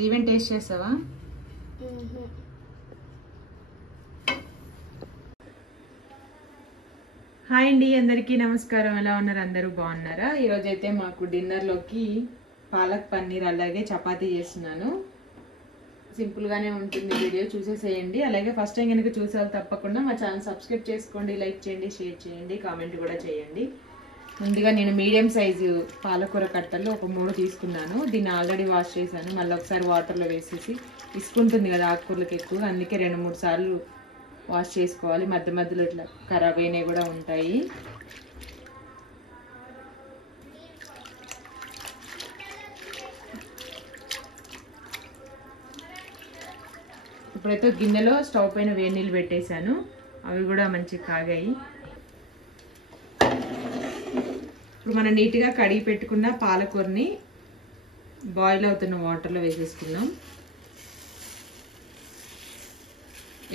Event taste చేస్తావా? Hi అండి, అందరికీ నమస్కారం. ఎలా ఉన్నారు? అందరూ బాగున్నారా? ఈరోజు అయితే మాకు డిన్నర్లోకి పాలక్ పన్నీర్ అలాగే చపాతీ చేస్తున్నాను. సింపుల్గానే ఉంటుంది. వీడియో చూసేసేయండి. అలాగే ఫస్ట్ టైం కనుక చూసారు తప్పకుండా మా ఛానల్ సబ్స్క్రైబ్ చేసుకోండి, లైక్ చేయండి, షేర్ చేయండి, కామెంట్ కూడా చేయండి. ముందుగా నేను మీడియం సైజు పాలకూర కట్టలు ఒక 3 తీసుకున్నాను. దీన్ని ఆల్రెడీ వాష్ చేశాను. మళ్ళీ ఒకసారి వాటర్లో వేసేసి ఇసుకుంటుంది కదా ఆకుకూరలకు ఎక్కువ, అందుకే 2-3 సార్లు వాష్ చేసుకోవాలి. మధ్య మధ్యలో ఇట్లా ఖరాబ్ అయినవి కూడా ఉంటాయి. ఇప్పుడైతే గిన్నెలో స్టవ్ పైన వేడి నీళ్ళు పెట్టేశాను. అవి కూడా మంచిగా కాగాయి. ఇప్పుడు మనం నీట్గా కడిగి పెట్టుకున్న పాలకూరని బాయిల్ అవుతున్న వాటర్లో వేసేసుకుందాం.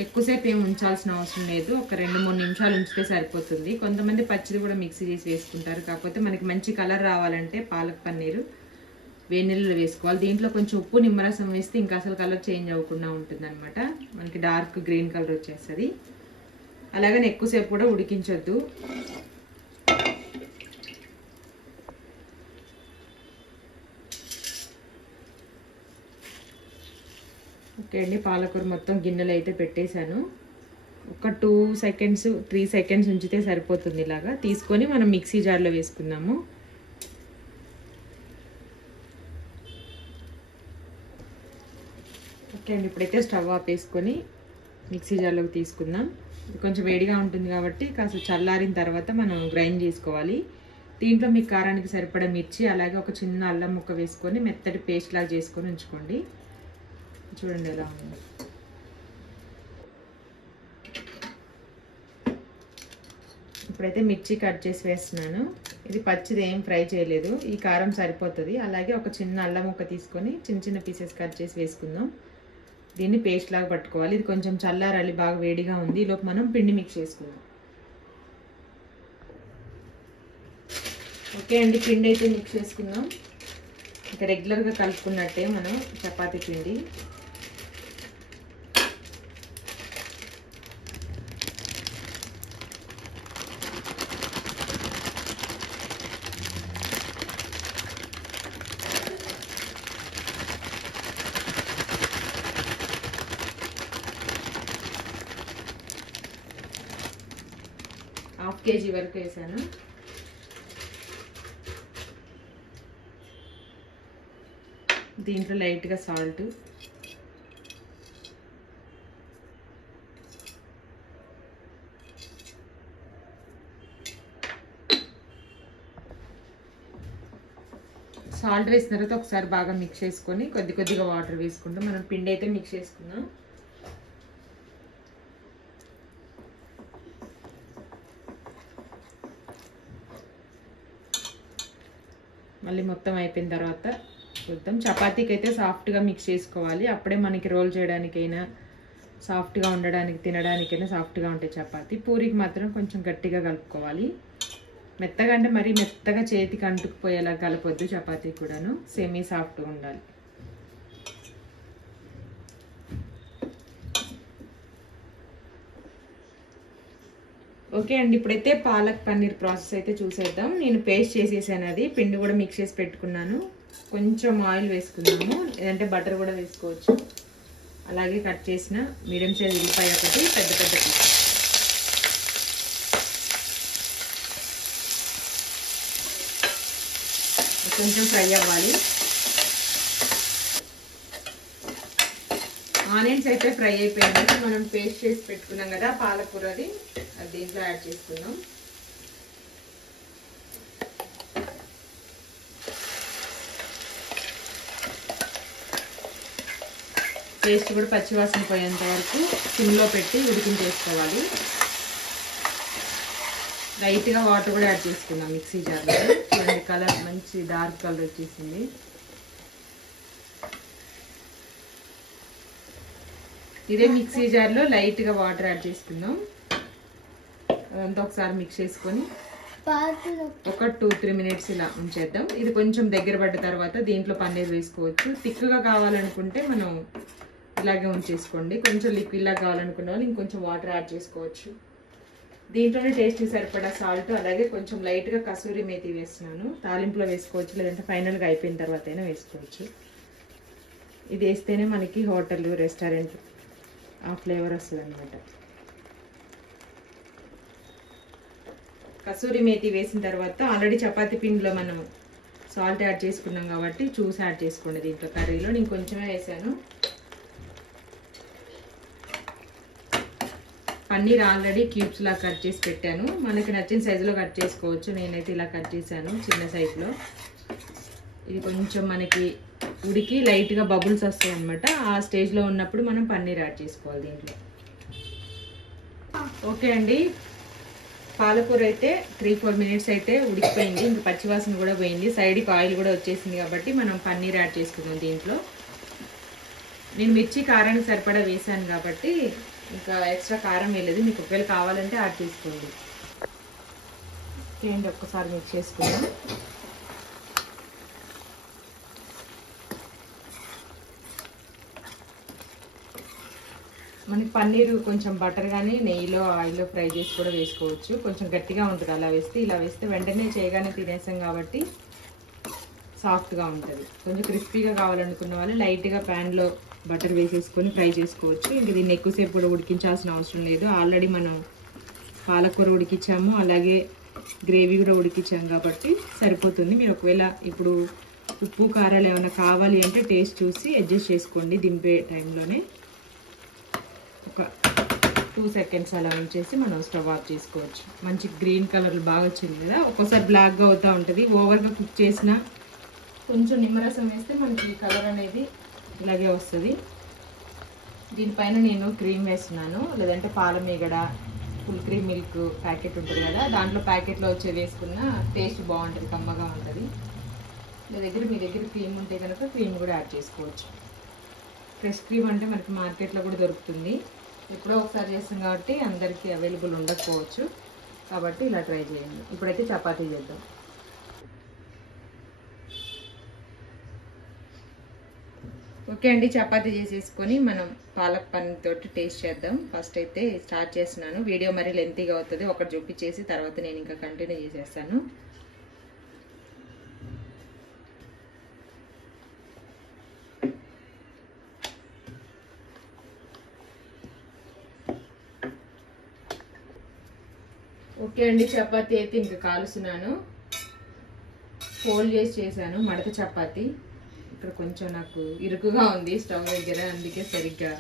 ఎక్కువసేపు ఏమి ఉంచాల్సిన అవసరం లేదు. ఒక 2-3 నిమిషాలు ఉంచితే సరిపోతుంది. కొంతమంది పచ్చిది కూడా మిక్సీ చేసి వేసుకుంటారు. కాకపోతే మనకి మంచి కలర్ రావాలంటే పాలక్ పన్నీరు వేడి నీళ్ళలో వేసుకోవాలి. దీంట్లో కొంచెం ఉప్పు, నిమ్మరసం వేస్తే ఇంకా అసలు కలర్ చేంజ్ అవ్వకుండా ఉంటుంది అనమాట. మనకి డార్క్ గ్రీన్ కలర్ వచ్చేస్తుంది. అలాగని ఎక్కువసేపు కూడా ఉడికించొద్దు. ఓకే అండి, పాలకూర మొత్తం గిన్నెలో అయితే పెట్టేశాను. ఒక 2 సెకండ్స్ 3 సెకండ్స్ ఉంచితే సరిపోతుంది. ఇలాగా తీసుకొని మనం మిక్సీ జార్లో వేసుకుందాము. ఓకే అండి, ఇప్పుడైతే స్టవ్ ఆపేసుకొని మిక్సీ జార్లోకి తీసుకుందాం. ఇది కొంచెం వేడిగా ఉంటుంది కాబట్టి కాస్త చల్లారిన తర్వాత మనం గ్రైండ్ చేసుకోవాలి. దీంట్లో మీకు కారానికి సరిపడా మిర్చి అలాగే ఒక చిన్న అల్లం ముక్క వేసుకొని మెత్తటి పేస్ట్ లాగా చేసుకొని ఉంచుకోండి. చూడండి ఎలా ఉంది. ఇప్పుడైతే మిర్చి కట్ చేసి వేస్తున్నాను. ఇది పచ్చిది ఏం ఫ్రై చేయలేదు. ఈ కారం సరిపోతుంది. అలాగే ఒక చిన్న అల్లం ముక్క తీసుకొని చిన్న చిన్న పీసెస్ కట్ చేసి వేసుకుందాం. దీన్ని పేస్ట్ లాగా పట్టుకోవాలి. ఇది కొంచెం చల్లారాలి, బాగా వేడిగా ఉంది. ఈలోపు మనం పిండి మిక్స్ చేసుకుందాం. ఓకే అండి, పిండి అయితే మిక్స్ చేసుకుందాం. ఇంకా రెగ్యులర్గా కలుపుకున్నట్టే మనం చపాతీ పిండి. ½ కేజీ వరకు వేసాను. దీంట్లో లైట్గా సాల్ట్, సాల్ట్ వేసిన తర్వాత ఒకసారి బాగా మిక్స్ చేసుకొని కొద్దిగా వాటర్ వేసుకుంటాం. మనం పిండి అయితే మిక్స్ చేసుకుందాం. మళ్ళీ మొత్తం అయిపోయిన తర్వాత చూద్దాం. చపాతీకి అయితే సాఫ్ట్గా మిక్స్ చేసుకోవాలి. అప్పుడే మనకి రోల్ చేయడానికైనా సాఫ్ట్గా ఉండడానికి, తినడానికైనా సాఫ్ట్గా ఉంటాయి చపాతీ. పూరికి మాత్రం కొంచెం గట్టిగా కలుపుకోవాలి. మెత్తగా అంటే మరీ మెత్తగా చేతికి అంటుకుపోయేలా కలపొద్దు. చపాతీ కూడాను సెమీ సాఫ్ట్గా ఉండాలి. ఓకే అండి, ఇప్పుడైతే పాలక్ పన్నీర్ ప్రాసెస్ అయితే చూసేద్దాం. నేను పేస్ట్ చేసేసాను. అది పిండి కూడా మిక్స్ చేసి పెట్టుకున్నాను. కొంచెం ఆయిల్ వేసుకున్నాము, లేదంటే బటర్ కూడా వేసుకోవచ్చు. అలాగే కట్ చేసిన మీడియం సైజ్ ఉల్లిపాయ ఒకటి, పెద్ద పీస్. కొంచెం ఫ్రై అవ్వాలి. ఆనియన్స్ అయితే ఫ్రై అయిపోయింది. మనం పేస్ట్ చేసి పెట్టుకున్నాం కదా పాలకూరది, అది దీంట్లో యాడ్ చేసుకుందాం. పేస్ట్ కూడా పచ్చివాసన పోయేంత వరకు సిమ్లో పెట్టి ఉడికించేసుకోవాలి. లైట్గా వాటర్ కూడా యాడ్ చేసుకుందాం మిక్సీ జార్లో. చూడండి, కలర్ మంచి డార్క్ కలర్ వచ్చేసింది. ఇదే మిక్సీ జార్లో లైట్గా వాటర్ యాడ్ చేసుకుందాం. అదంతా ఒకసారి మిక్స్ చేసుకొని ఒక 2-3 మినిట్స్ ఇలా ఉంచేద్దాం. ఇది కొంచెం దగ్గర పడ్డ తర్వాత దీంట్లో పన్నీర్ వేసుకోవచ్చు. థిక్గా కావాలనుకుంటే మనం ఇలాగే ఉంచేసుకోండి. కొంచెం లిక్విడ్లా కావాలనుకున్న వాళ్ళు ఇంకొంచెం వాటర్ యాడ్ చేసుకోవచ్చు. దీంట్లోనే టేస్ట్ సరిపడా సాల్ట్, అలాగే కొంచెం లైట్గా కసూరి మేతి వేస్తున్నాను. తాలింపులో వేసుకోవచ్చు, లేదంటే ఫైనల్గా అయిపోయిన తర్వాత అయినా వేసుకోవచ్చు. ఇది వేస్తేనే మనకి హోటల్, రెస్టారెంట్ ఆ ఫ్లేవర్ వస్తుంది అన్నమాట. కసూరి మేతి వేసిన తర్వాత ఆల్రెడీ చపాతీ పిండిలో మనం సాల్ట్ యాడ్ చేసుకున్నాం కాబట్టి చూసి యాడ్ చేసుకోండి. దీంట్లో కర్రీలో నేను కొంచెమే వేసాను. పన్నీర్ ఆల్రెడీ క్యూబ్స్ లా కట్ చేసి పెట్టాను. మనకి నచ్చిన సైజులో కట్ చేసుకోవచ్చు. నేనైతే ఇలా కట్ చేశాను, చిన్న సైజులో. ఇది కొంచెం మనకి ఉడికి లైట్గా బబుల్స్ వస్తాయి అన్నమాట. ఆ స్టేజ్లో ఉన్నప్పుడు మనం పన్నీర్ యాడ్ చేసుకోవాలి దీంట్లో. ఓకే అండి, పాలకూర అయితే 3-4 మినిట్స్ అయితే ఉడికిపోయింది. ఇంకా పచ్చివాసన కూడా పోయింది, సైడ్కి ఆయిల్ కూడా వచ్చేసింది కాబట్టి మనం పన్నీర్ యాడ్ చేసుకున్నాం దీంట్లో. నేను మిర్చి కారానికి సరిపడా వేసాను కాబట్టి ఇంకా ఎక్స్ట్రా కారం వేయలేదు. మీకు ఒకవేళ కావాలంటే యాడ్ చేసుకోండి. ఏంటి ఒక్కసారి మిక్స్ చేసుకుందాం. మనకి పన్నీరు కొంచెం బటర్ కానీ నెయ్యిలో ఆయిల్లో ఫ్రై చేసి కూడా వేసుకోవచ్చు. కొంచెం గట్టిగా ఉంటుంది అలా వేస్తే. ఇలా వేస్తే వెంటనే చేయగానే తినేసాం కాబట్టి సాఫ్ట్గా ఉంటుంది. కొంచెం క్రిస్పీగా కావాలనుకున్న వాళ్ళు లైట్గా ప్యాన్లో బటర్ వేసేసుకొని ఫ్రై చేసుకోవచ్చు. ఇంక దీన్ని ఎక్కువసేపు కూడా ఉడికించాల్సిన అవసరం లేదు. ఆల్రెడీ మనం పాలకూర ఉడికించాము, అలాగే గ్రేవీ కూడా ఉడికించాము కాబట్టి సరిపోతుంది. మీరు ఒకవేళ ఇప్పుడు ఉప్పు కారాలు ఏమైనా కావాలి అంటే టేస్ట్ చూసి అడ్జస్ట్ చేసుకోండి. దింపే టైంలోనే ఒక 2 సెకండ్స్ అలా ఉంచేసి మనం స్టవ్ ఆఫ్ చేసుకోవచ్చు. మంచి గ్రీన్ కలర్ బాగా వచ్చింది కదా. ఒక్కోసారి బ్లాక్గా అవుతూ ఉంటుంది. ఓవర్గా కుక్ చేసిన కొంచెం నిమ్మరసం వేస్తే మనకి కలర్ అనేది ఇలాగే వస్తుంది. దీనిపైన నేను క్రీమ్ వేస్తున్నాను, లేదంటే పాల మీగడ, ఫుల్ క్రీమ్ మిల్క్ ప్యాకెట్ ఉంటుంది కదా, దాంట్లో ప్యాకెట్లో వచ్చే వేసుకున్న టేస్ట్ బాగుంటుంది, కమ్మగా ఉంటుంది. మీ దగ్గర క్రీమ్ ఉంటే కనుక క్రీమ్ కూడా యాడ్ చేసుకోవచ్చు. ఫ్రెష్ క్రీమ్ అంటే మనకి మార్కెట్లో కూడా దొరుకుతుంది. ఎప్పుడో ఒకసారి చేస్తాం కాబట్టి అందరికీ అవైలబుల్ ఉండకపోవచ్చు, కాబట్టి ఇలా ట్రై చేయండి. ఇప్పుడైతే చపాతీ చేద్దాం. ఓకే అండి, చపాతీ చేసేసుకొని మనం పాలక్ పన్నీర్ తోటి టేస్ట్ చేద్దాం. ఫస్ట్ అయితే స్టార్ట్ చేస్తున్నాను. వీడియో మరీ లెంతీగా అవుతుంది. ఒకటి చూపించేసి తర్వాత నేను ఇంకా కంటిన్యూ చేసేస్తాను. ఓకే అండి, చపాతీ అయితే ఇంకా కాలుస్తున్నాను. ఫోల్డ్ చేశాను మడత చపాతీ. ఇక్కడ కొంచెం నాకు ఇరుకుగా ఉంది స్టవ్ దగ్గర, అందుకే సరిగ్గా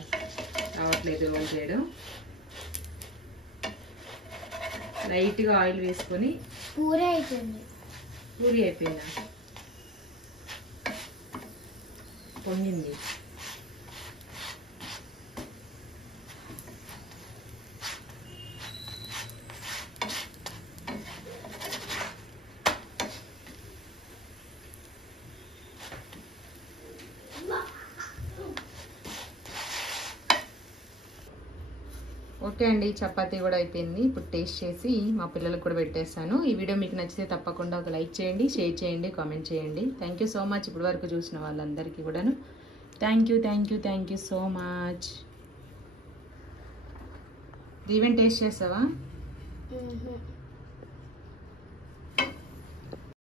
రావట్లేదు రోల్ చేయడం. లైట్గా ఆయిల్ వేసుకొని పూరి అయిపోయిందా, పొంగింది. ఓకే అండి, చపాతీ కూడా అయిపోయింది. ఇప్పుడు టేస్ట్ చేసి మా పిల్లలకు కూడా పెట్టేస్తాను. ఈ వీడియో మీకు నచ్చితే తప్పకుండా ఒక లైక్ చేయండి, షేర్ చేయండి, కామెంట్ చేయండి. థ్యాంక్ యూ సో మచ్ ఇప్పటి వరకు చూసిన వాళ్ళందరికీ కూడాను. Thank you so much. Deeven taste చేస్తావా?